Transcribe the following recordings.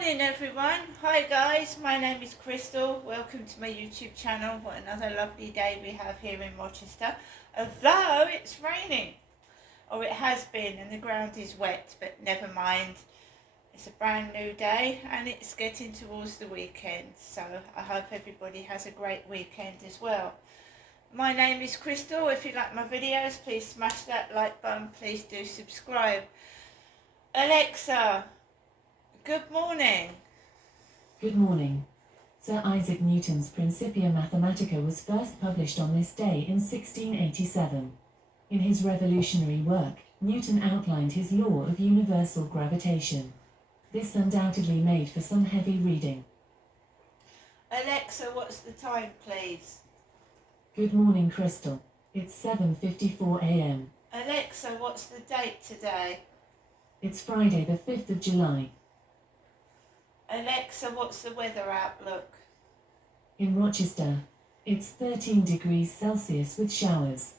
Morning everyone. Hi guys, my name is Crystal. Welcome to my YouTube channel. What another lovely day we have here in Rochester. Although it's raining, or it has been, and the ground is wet, but never mind. It's a brand new day and it's getting towards the weekend. So I hope everybody has a great weekend as well. My name is Crystal. If you like my videos, please smash that like button. Please do subscribe. Alexa, good morning. Good morning. Sir Isaac Newton's Principia Mathematica was first published on this day in 1687. In his revolutionary work, Newton outlined his law of universal gravitation. This undoubtedly made for some heavy reading. Alexa, what's the time, please? Good morning, Crystal. It's 7:54 a.m. Alexa, what's the date today? It's Friday the 5th of July. Alexa, what's the weather outlook? In Rochester, it's 13 degrees Celsius with showers.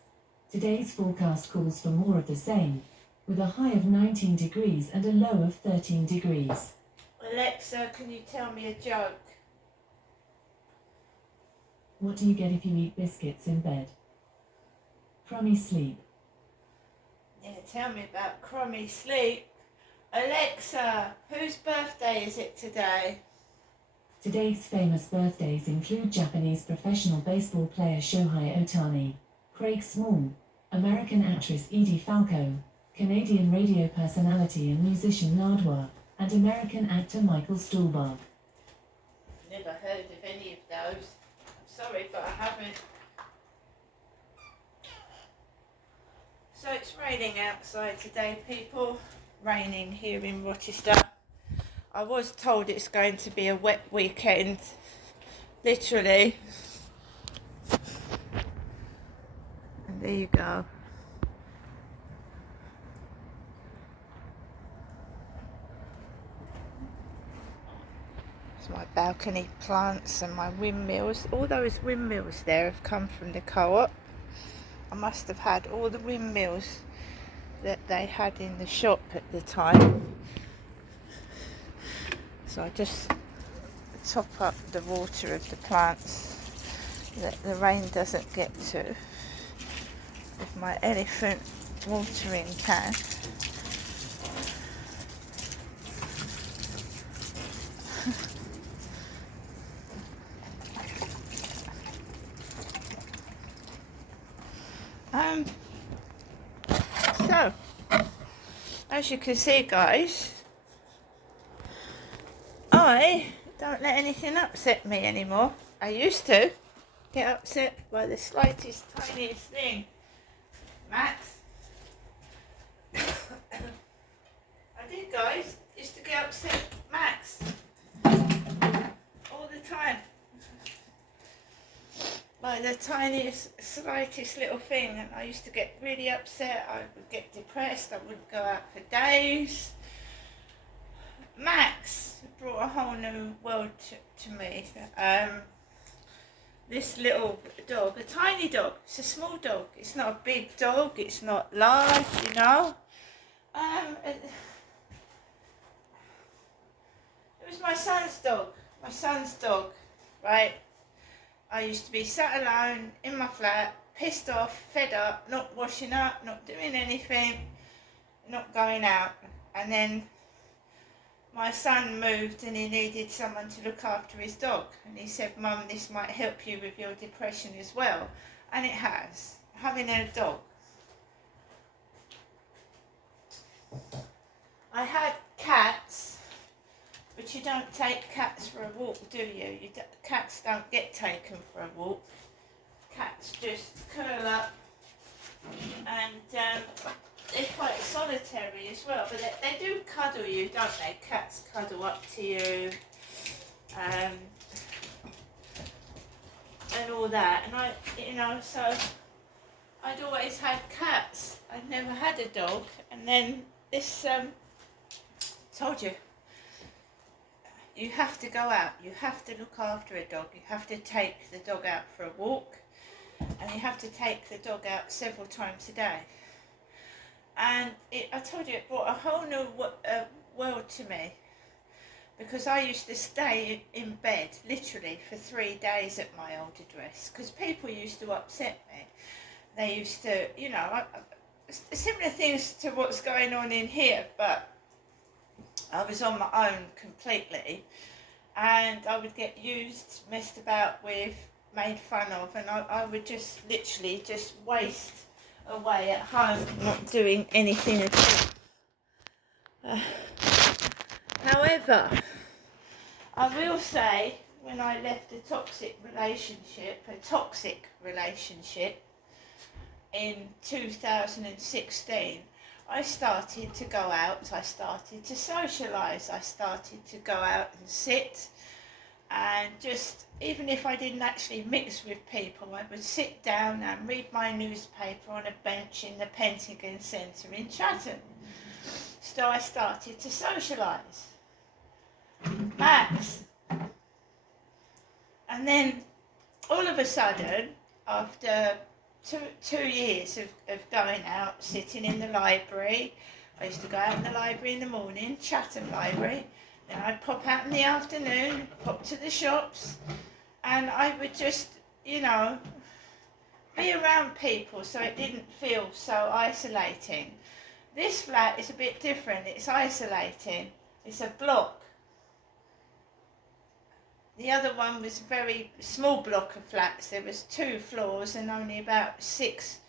Today's forecast calls for more of the same, with a high of 19 degrees and a low of 13 degrees. Alexa, can you tell me a joke? What do you get if you eat biscuits in bed? Crummy sleep. Yeah, tell me about crummy sleep. Alexa, whose birthday is it today? Today's famous birthdays include Japanese professional baseball player Shohei Ohtani, Craig Small, American actress Edie Falco, Canadian radio personality and musician Nardwuar, and American actor Michael Stuhlbarg. Never heard of any of those. I'm sorry, but I haven't. So it's raining outside today, people. Raining here in Rochester. I was told it's going to be a wet weekend, literally. And there you go. It's my balcony plants and my windmills. All those windmills there have come from the co-op. I must have had all the windmills that they had in the shop at the time. So I just top up the water of the plants that the rain doesn't get to with my elephant watering can. So as you can see, guys, I don't let anything upset me anymore. I used to get upset by the slightest, tiniest thing. Max. I did, guys. Used to get upset, Max. All the time. By the tiniest, slightest little thing. And I used to get really upset. I would get depressed. I wouldn't go out for days. Max brought a whole new world to me. This little dog, a tiny dog, it's a small dog, it's not a big dog, it's not large, you know. It was my son's dog, right? I used to be sat alone in my flat, pissed off, fed up, not washing up, not doing anything, not going out, and then my son moved and he needed someone to look after his dog, and he said, Mum, this might help you with your depression as well. And it has, having a dog. I had cats, but you don't take cats for a walk, do you? Cats don't get taken for a walk. Cats just curl up and they're quite solitary as well, but they do cuddle you, don't they? Cats cuddle up to you, and all that. And so I'd always had cats. I'd never had a dog, and then this told you. You have to go out. You have to look after a dog. You have to take the dog out for a walk, and you have to take the dog out several times a day. And I told you, it brought a whole new world to me, because I used to stay in bed literally for 3 days at my old address because people used to upset me. They used to, similar things to what's going on in here, but I was on my own completely, and I would get used, messed about with, made fun of, and I would just literally just waste away at home not doing anything at all. However, I will say when I left a toxic relationship in 2016, I started to go out, I started to socialise, I started to go out and sit, and just, even if I didn't actually mix with people, I would sit down and read my newspaper on a bench in the Pentagon Centre in Chatham. So I started to socialise. Max. And then all of a sudden, after two years of going out, sitting in the library, I used to go out in the library in the morning, Chatham Library, then I'd pop out in the afternoon, pop to the shops, and I would just, be around people so it didn't feel so isolating. This flat is a bit different, it's isolating, it's a block. The other one was a very small block of flats. There was 2 floors and only about six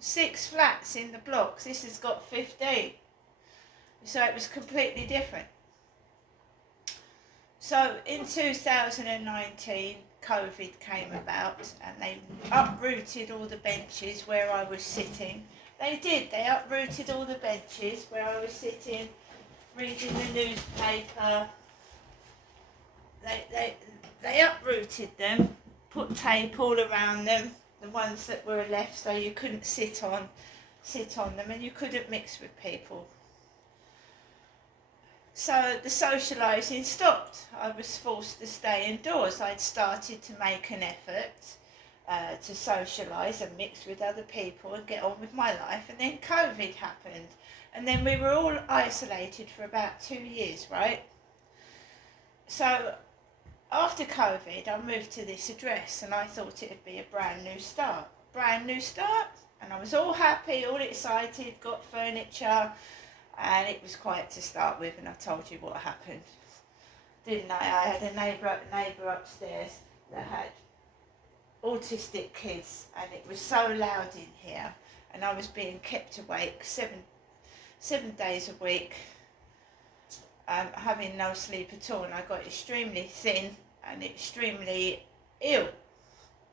flats in the blocks. This has got 15. So it was completely different. So in 2019, COVID came about and they uprooted all the benches where I was sitting. They uprooted all the benches where I was sitting, reading the newspaper. They uprooted them, put tape all around them, the ones that were left, so you couldn't sit on them and you couldn't mix with people. So the socialising stopped. I was forced to stay indoors. I'd started to make an effort to socialise and mix with other people and get on with my life, and then COVID happened, and then we were all isolated for about 2 years, right? So after COVID, I moved to this address and I thought it would be a brand new start, and I was all happy, all excited, got furniture, and it was quiet to start with, and I told you what happened, didn't I? I had a neighbour upstairs that had autistic kids, and it was so loud in here, and I was being kept awake seven days a week, having no sleep at all, and I got extremely thin and extremely ill.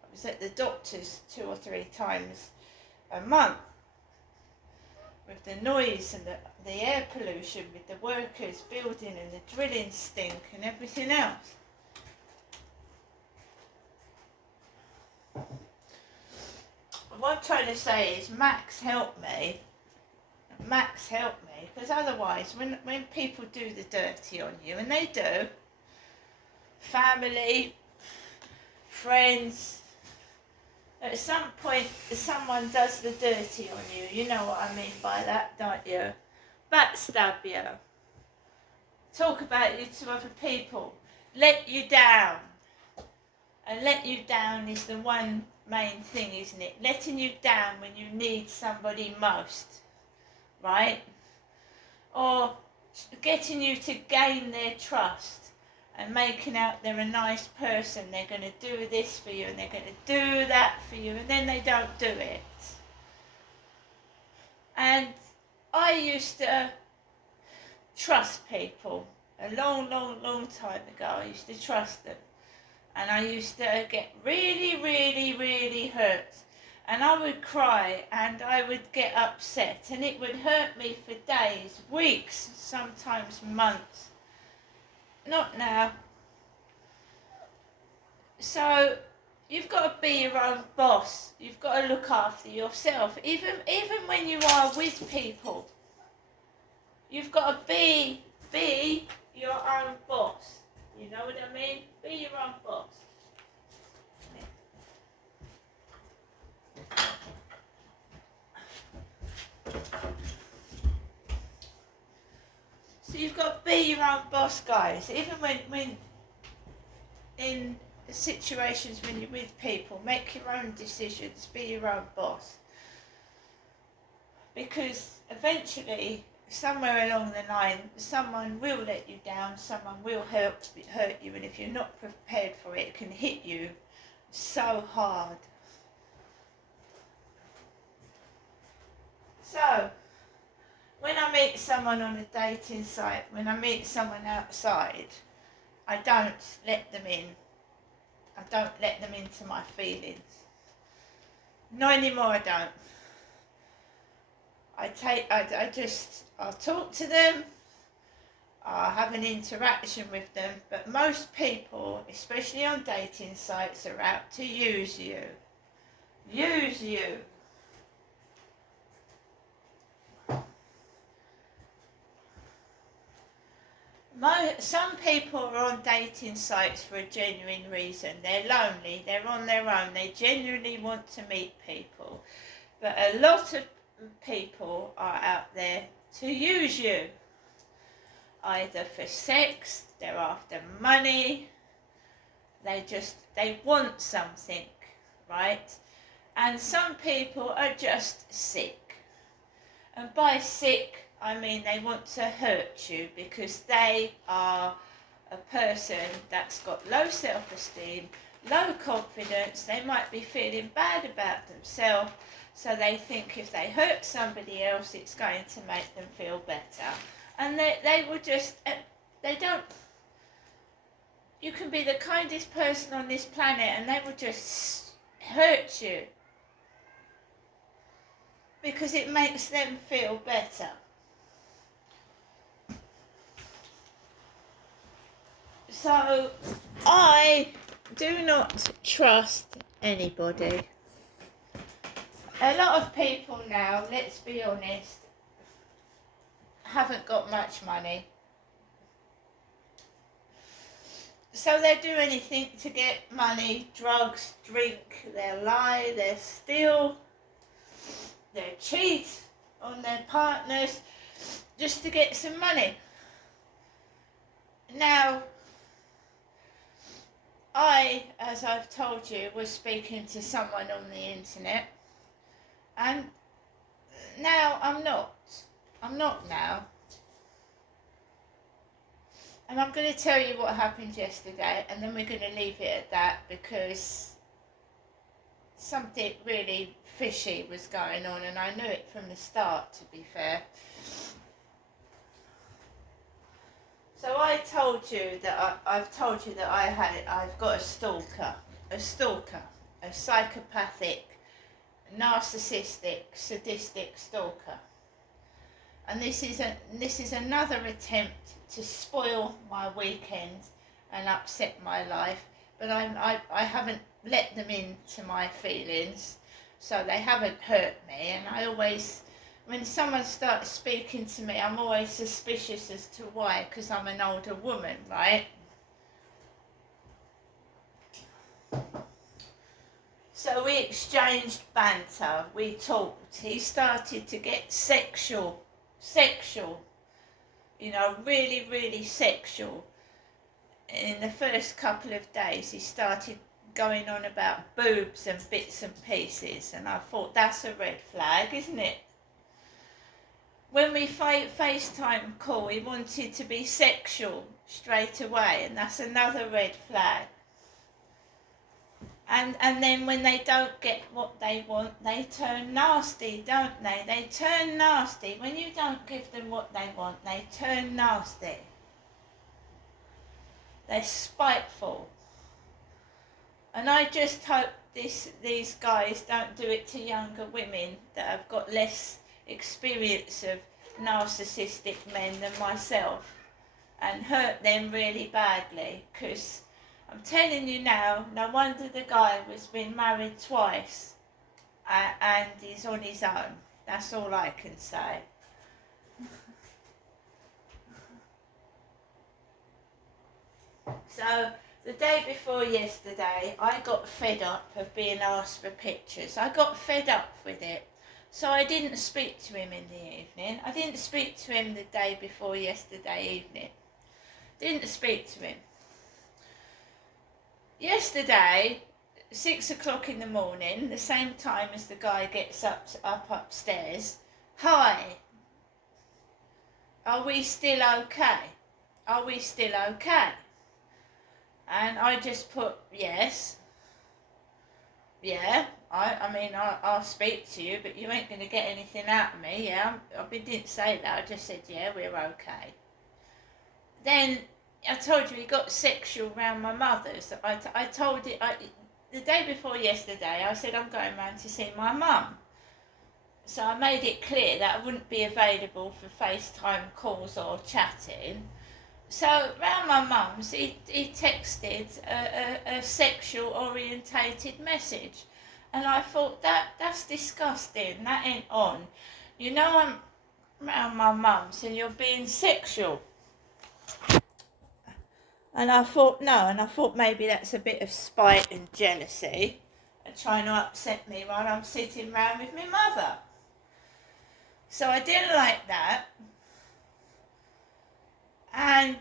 I was at the doctor's 2 or 3 times a month with the noise and the air pollution, with the workers building and the drilling stink and everything else. What I'm trying to say is Max helped me, because otherwise when people do the dirty on you, and they do, family, friends, at some point someone does the dirty on you, you know what I mean by that, don't you? Backstab you, talk about you to other people, let you down. And let you down is the one main thing, isn't it? Letting you down when you need somebody most, right? Or getting you to gain their trust and making out they're a nice person, they're going to do this for you and they're going to do that for you, and then they don't do it. And I used to trust people a long time ago. I used to trust them, and I used to get really hurt, and I would cry and I would get upset, and it would hurt me for days, weeks, sometimes months. Not now. So you've got to be your own boss. You've got to look after yourself. Even when you are with people, you've got to be your own boss. You know what I mean? Be your own boss. So you've got to be your own boss, guys. Even when in situations when you're with people, make your own decisions, be your own boss. Because eventually, somewhere along the line, someone will let you down, someone will hurt you, and if you're not prepared for it, it can hit you so hard. So, when I meet someone on a dating site, when I meet someone outside, I don't let them in. I don't let them into my feelings. Not anymore, I don't. I'll talk to them, I'll have an interaction with them, but most people, especially on dating sites, are out to use you. Use you. Some people are on dating sites for a genuine reason. They're lonely, they're on their own, they genuinely want to meet people. But a lot of people are out there to use you. Either for sex, they're after money, they want something, right? And some people are just sick. And by sick, I mean they want to hurt you because they are a person that's got low self-esteem, low confidence, they might be feeling bad about themselves, so they think if they hurt somebody else, it's going to make them feel better. And they will just, they don't, you can be the kindest person on this planet and they will just hurt you because it makes them feel better. So, I do not trust anybody. A lot of people now, let's be honest, haven't got much money. So they do anything to get money, drugs, drink, they'll lie, they'll steal, they'll cheat on their partners just to get some money. Now, I, as I've told you, was speaking to someone on the internet, and now I'm not now. And I'm going to tell you what happened yesterday, and then we're going to leave it at that because something really fishy was going on, and I knew it from the start, to be fair. So I've told you that I've got a stalker, a psychopathic, narcissistic, sadistic stalker. And this is another attempt to spoil my weekend and upset my life. But I haven't let them into my feelings, so they haven't hurt me. And I always, when someone starts speaking to me, I'm always suspicious as to why, because I'm an older woman, right? So we exchanged banter, we talked. He started to get sexual, you know, really, really sexual. In the first couple of days, he started going on about boobs and bits and pieces, and I thought, that's a red flag, isn't it? When we FaceTime call, he wanted to be sexual straight away, and that's another red flag. And then when they don't get what they want, they turn nasty, don't they? They turn nasty. When you don't give them what they want, they turn nasty. They're spiteful. And I just hope these guys don't do it to younger women that have got less experience of narcissistic men than myself and hurt them really badly, because I'm telling you now, no wonder the guy was been married twice and he's on his own. That's all I can say. So the day before yesterday, I got fed up of being asked for pictures. I got fed up with it. So I didn't speak to him in the evening. I didn't speak to him the day before yesterday evening. Didn't speak to him. Yesterday, 6 o'clock in the morning, the same time as the guy gets up upstairs. Hi, are we still okay? Are we still okay? And I just put yes. Yeah, I'll speak to you, but you ain't going to get anything out of me. Yeah, I didn't say that. I just said, yeah, we're okay. Then I told you he got sexual around my mother's. I told it the day before yesterday. I said I'm going round to see my mum. So I made it clear that I wouldn't be available for FaceTime calls or chatting. So round my mum's, he texted a sexual orientated message, and I thought that's disgusting. That ain't on. You know I'm round my mum's and you're being sexual. And I thought no, and I thought maybe that's a bit of spite and jealousy, and trying to upset me while I'm sitting round with my mother. So I didn't like that. And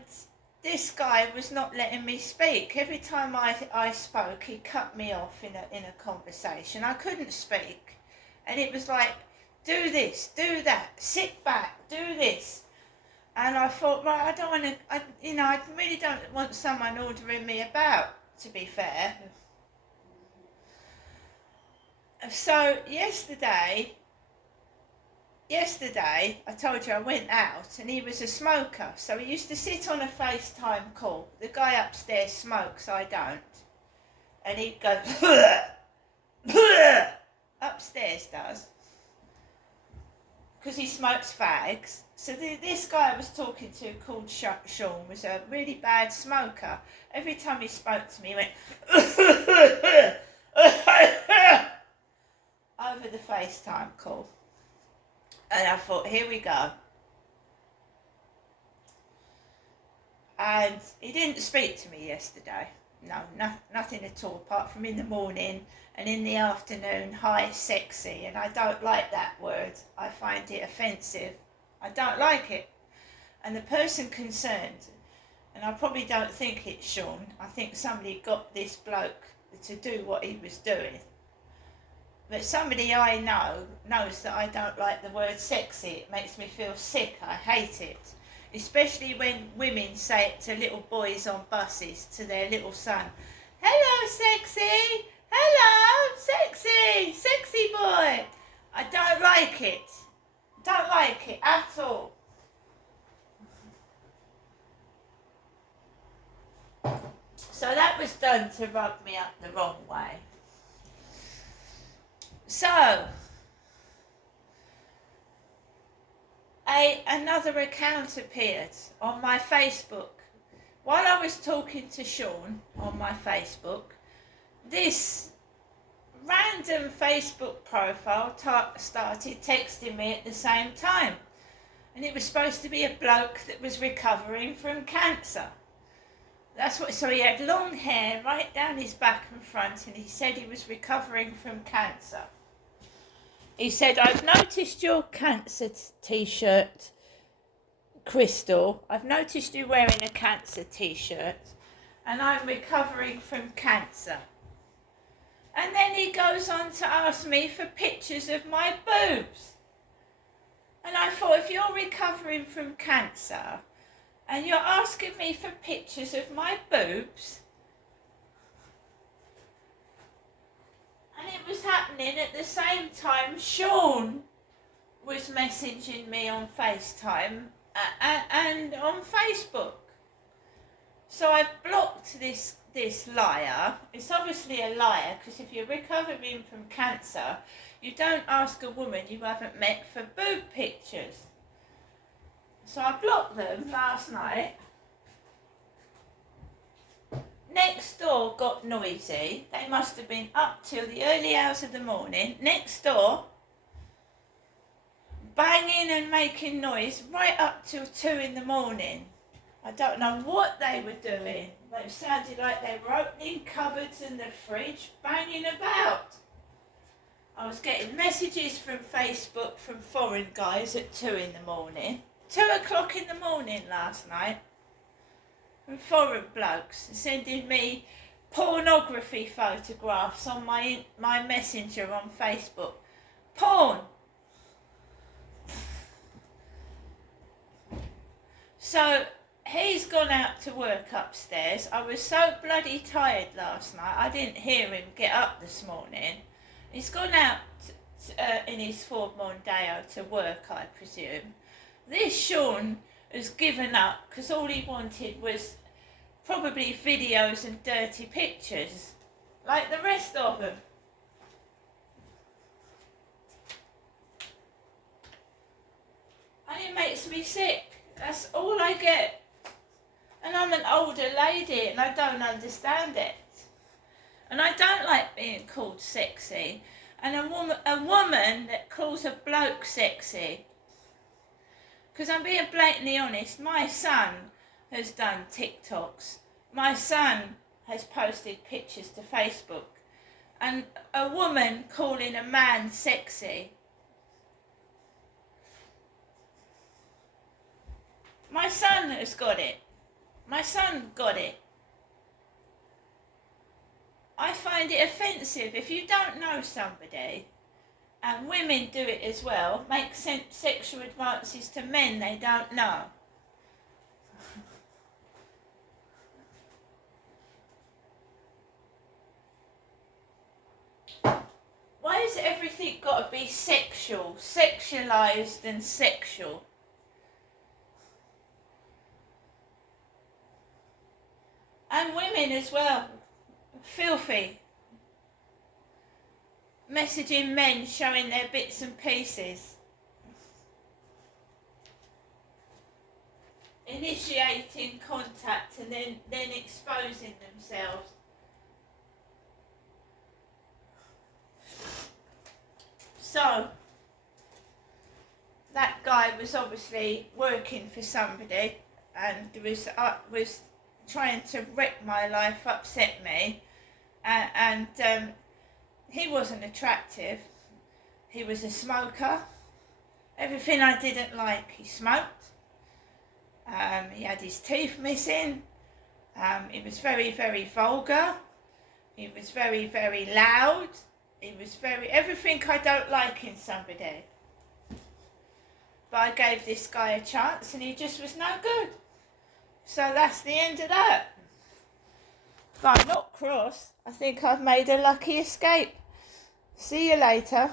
this guy was not letting me speak. Every time I spoke, he cut me off in a conversation. I couldn't speak. And it was like, do this, do that, sit back, do this. And I thought, right, I don't want to, I really don't want someone ordering me about, to be fair. So yesterday, I told you I went out and he was a smoker. So he used to sit on a FaceTime call. The guy upstairs smokes, I don't. And he'd go, upstairs does. Because he smokes fags. So this guy I was talking to called Sean was a really bad smoker. Every time he spoke to me, he went, over the FaceTime call. And I thought, here we go. And he didn't speak to me yesterday. No, nothing at all, apart from in the morning and in the afternoon, hi, sexy. And I don't like that word. I find it offensive. I don't like it. And the person concerned, and I probably don't think it's Sean, I think somebody got this bloke to do what he was doing. But somebody I know knows that I don't like the word sexy. It makes me feel sick. I hate it. Especially when women say it to little boys on buses, to their little son. Hello, sexy. Hello, sexy. Sexy boy. I don't like it. Don't like it at all. So that was done to rub me up the wrong way. So, another account appeared on my Facebook. While I was talking to Sean on my Facebook, this random Facebook profile started texting me at the same time. And it was supposed to be a bloke that was recovering from cancer. So he had long hair right down his back and front, and he said he was recovering from cancer. He said, I've noticed your cancer t-shirt, Crystal. I've noticed you wearing a cancer t-shirt, and I'm recovering from cancer. And then he goes on to ask me for pictures of my boobs. And I thought, if you're recovering from cancer, and you're asking me for pictures of my boobs, and it was happening at the same time Sean was messaging me on FaceTime and on Facebook. So I've blocked this liar. It's obviously a liar, because if you're recovering from cancer, you don't ask a woman you haven't met for boob pictures. So I blocked them last night. Next door got noisy. They must have been up till the early hours of the morning. Next door, banging and making noise right up till 2 in the morning. I don't know what they were doing. They sounded like they were opening cupboards and the fridge, banging about. I was getting messages from Facebook from foreign guys at 2 in the morning. 2 o'clock in the morning last night. From foreign blokes sending me pornography photographs on my messenger on Facebook. Porn! So he's gone out to work upstairs. I was so bloody tired last night, I didn't hear him get up this morning. He's gone out in his Ford Mondeo to work, I presume. This Sean has given up because all he wanted was probably videos and dirty pictures, like the rest of them. And it makes me sick. That's all I get. And I'm an older lady and I don't understand it. And I don't like being called sexy. And a woman that calls a bloke sexy. Because I'm being blatantly honest, my son has done TikToks. My son has posted pictures to Facebook. And a woman calling a man sexy. My son has got it. My son got it. I find it offensive if you don't know somebody, and women do it as well, make sexual advances to men they don't know. Why has everything got to be sexual, sexualised and sexual? And women as well. Filthy. Messaging men showing their bits and pieces. Initiating contact and then exposing themselves. So, that guy was obviously working for somebody and was trying to wreck my life, upset me, and he wasn't attractive. He was a smoker. Everything I didn't like, he smoked. He had his teeth missing. He was very, very vulgar. He was very, very loud. He was everything I don't like in somebody. But I gave this guy a chance and he just was no good. So that's the end of that. But I'm not cross. I think I've made a lucky escape. See you later.